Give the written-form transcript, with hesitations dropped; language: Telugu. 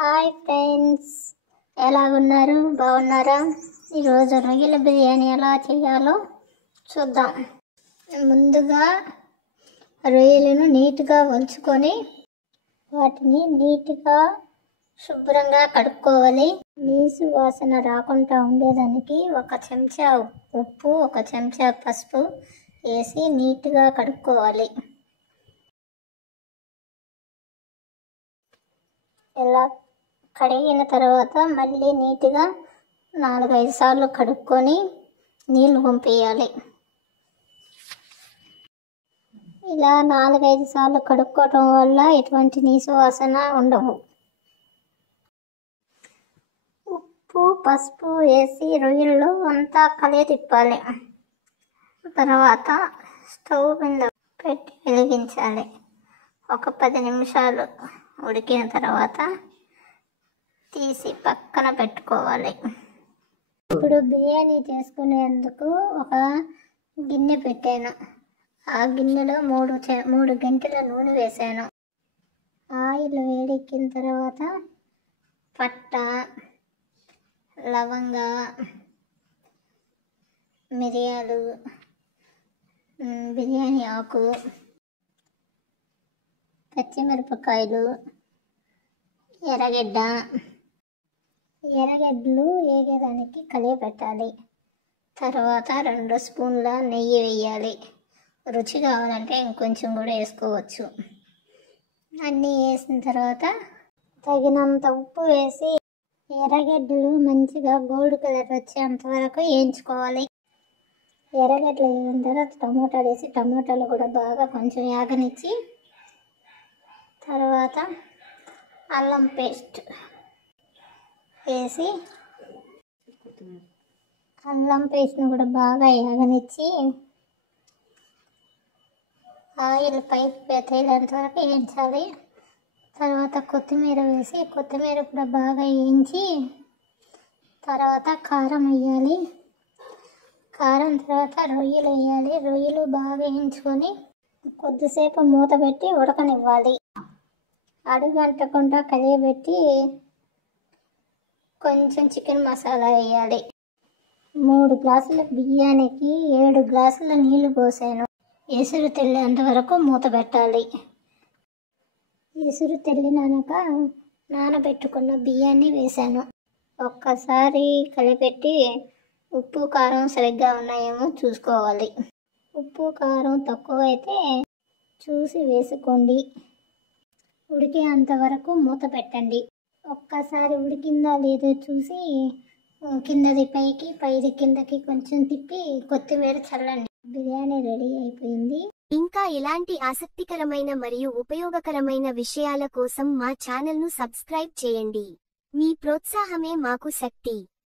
Hi friends, ఎలాగున్నారు? బాగున్నారా? ఈరోజు రొయ్యల బిర్యానీ ఎలా చేయాలో చూద్దాం. ముందుగా రొయ్యలను నీట్గా ఒలుచుకొని వాటిని నీట్గా శుభ్రంగా కడుక్కోవాలి. నీసు వాసన రాకుండా ఉండేదానికి 1 చెంచా ఉప్పు, 1 చెంచా పసుపు వేసి నీట్గా కడుక్కోవాలి. ఇలా కడిగిన తర్వాత మళ్ళీ నీట్గా 4-5 సార్లు కడుక్కొని నీళ్ళు పంపేయాలి. ఇలా 4-5 సార్లు కడుక్కోవటం వల్ల ఎటువంటి నీసు వాసన ఉండవు. ఉప్పు పసుపు వేసి రొయ్యల్లో అంతా తిప్పాలి. తర్వాత స్టవ్ మీద పెట్టి వెలిగించాలి. ఒక 10 నిమిషాలు ఉడికిన తర్వాత తీసి పక్కన పెట్టుకోవాలి. ఇప్పుడు బిర్యానీ చేసుకునేందుకు ఒక గిన్నె పెట్టాను. ఆ గిన్నెలో 3 గంటల నూనె వేసాను. ఆయిల్ వేడెక్కిన తర్వాత పట్ట, లవంగ, మిరియాలు, బిర్యానీ ఆకు, పచ్చిమిరపకాయలు, ఎర్రగడ్డలు వేగేదానికి కలియపెట్టాలి. తర్వాత 2 స్పూన్ల నెయ్యి వేయాలి. రుచి కావాలంటే ఇంకొంచెం కూడా వేసుకోవచ్చు. అన్నీ వేసిన తర్వాత తగినంత ఉప్పు వేసి ఎర్రగడ్డలు మంచిగా గోల్డ్ కలర్ వచ్చేంత వరకు వేయించుకోవాలి. ఎర్రగడ్డలు వేగిన తర్వాత టమోటాలు వేసి టమోటాలు కూడా బాగా కొంచెం వేగనిచ్చి తర్వాత అల్లం పేస్ట్ వేసి అల్లం పేస్ట్ని కూడా బాగా వేగనిచ్చి ఆయిల్ పైకి తేలేంత వరకు వేయించాలి. తర్వాత కొత్తిమీర వేసి కొత్తిమీర కూడా బాగా వేయించి తర్వాత కారం వేయాలి. కారం తర్వాత రొయ్యలు వేయాలి. రొయ్యలు బాగా వేయించుకొని కొద్దిసేపు మూత పెట్టి ఉడకనివ్వాలి. అడుగంటకుండా కలియబెట్టి కొంచెం చికెన్ మసాలా వేయాలి. 3 గ్లాసుల బియ్యానికి 7 గ్లాసుల నీళ్లు పోసాను. ఎసురు తెల్లేంత వరకు మూత పెట్టాలి. ఎసురు తెల్లినాక నానబెట్టుకున్న బియ్యాన్ని వేసాను. ఒక్కసారి కలిపెట్టి ఉప్పు కారం సరిగ్గా ఉన్నాయేమో చూసుకోవాలి. ఉప్పు కారం తక్కువ అయితే చూసి వేసుకోండి. ఉడికేంత వరకు మూత పెట్టండి. ఒక్కసారి ఉడికిందా లేదో చూసి కిందది పైకి పైది కిందకి కొంచెం తిప్పి కొత్తిమీర చల్లండి. బిర్యానీ రెడీ అయిపోయింది. ఇంకా ఇలాంటి ఆసక్తికరమైన మరియు ఉపయోగకరమైన విషయాల కోసం మా ఛానల్ను సబ్స్క్రైబ్ చేయండి. మీ ప్రోత్సాహమే మాకు శక్తి.